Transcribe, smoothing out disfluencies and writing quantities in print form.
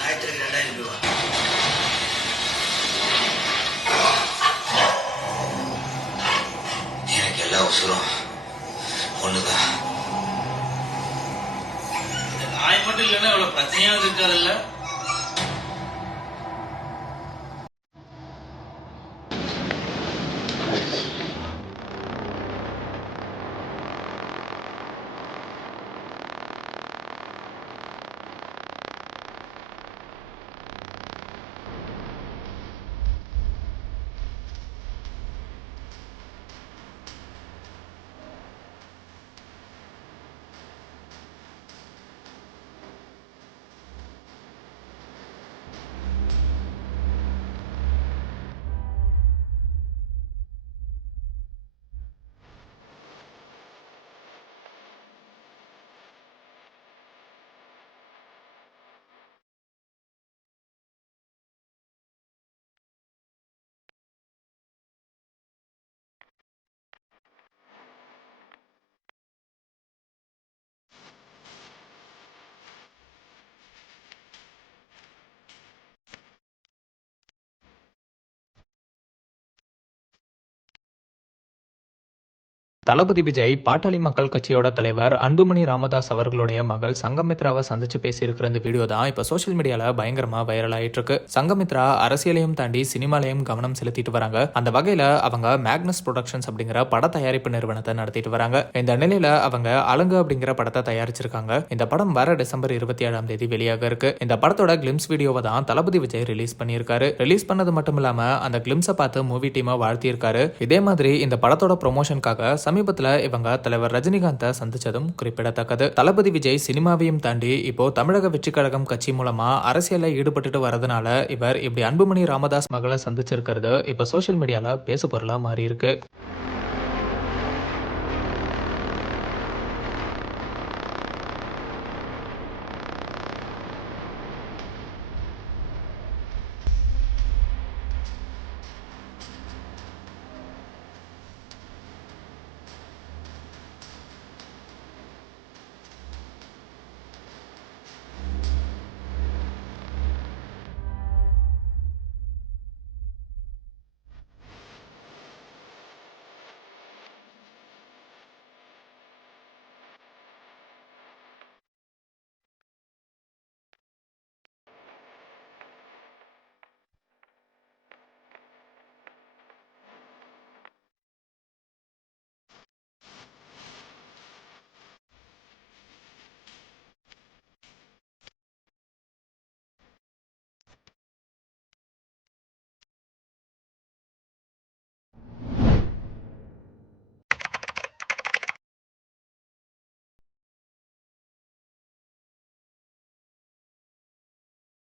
ஞாயிற்றுக்கு 2000 ரூபா. எனக்கு எல்லா உசுரும் ஒண்ணுதான். இந்த நாய் மட்டும் இல்லைன்னா இவ்வளவு பிரச்சனையாவது இருக்காதுல்ல. தளபதி விஜய் பாட்டாளி மக்கள் கட்சியோட தலைவர் அன்புமணி ராமதாஸ் அவர்களுடைய மகள் சங்கமித்ராவை சந்திச்சு பேசியிருக்கிற இந்த வீடியோ தான் இப்ப சோசியல் மீடியால பயங்கரமா வைரல் ஆயிட்டு இருக்கு. சங்கமித்ரா அரசியலையும் தாண்டி சினிமாலையும் கவனம் செலுத்திட்டு வராங்க. அந்த வகையில அவங்க மேக்னஸ் புரொடக்ஷன்ஸ் அப்படிங்கிற பட தயாரிப்பு நிறுவனத்தை நடத்திட்டு வராங்க. இந்த நிலையில அவங்க அலங்கு அப்படிங்கிற படத்தை தயாரிச்சிருக்காங்க. இந்த படம் வர டிசம்பர் 27 வெளியாக இருக்கு. இந்த படத்தோட கிளிம்ஸ் வீடியோவை தான் தளபதி விஜய் ரிலீஸ் பண்ணியிருக்காரு. ரிலீஸ் பண்ணது மட்டும் இல்லாம அந்த கிளிம்ஸை பார்த்து மூவி டீமை வாழ்த்தியிருக்காரு. இதே மாதிரி இந்த படத்தோட ப்ரொமோஷனுக்காக சமீபத்துல இவங்க தலைவர் ரஜினிகாந்தை சந்திச்சதும் குறிப்பிடத்தக்கது. தளபதி விஜய் சினிமாவையும் தாண்டி இப்போ தமிழக வெற்றி கழகம் கட்சி மூலமா அரசியல்ல ஈடுபட்டு வரதுனால இவர் இப்படி அன்புமணி ராமதாஸ் மகளை சந்திச்சிருக்கிறது இப்ப சோசியல் மீடியால பேசு பொருளா மாறி இருக்கு.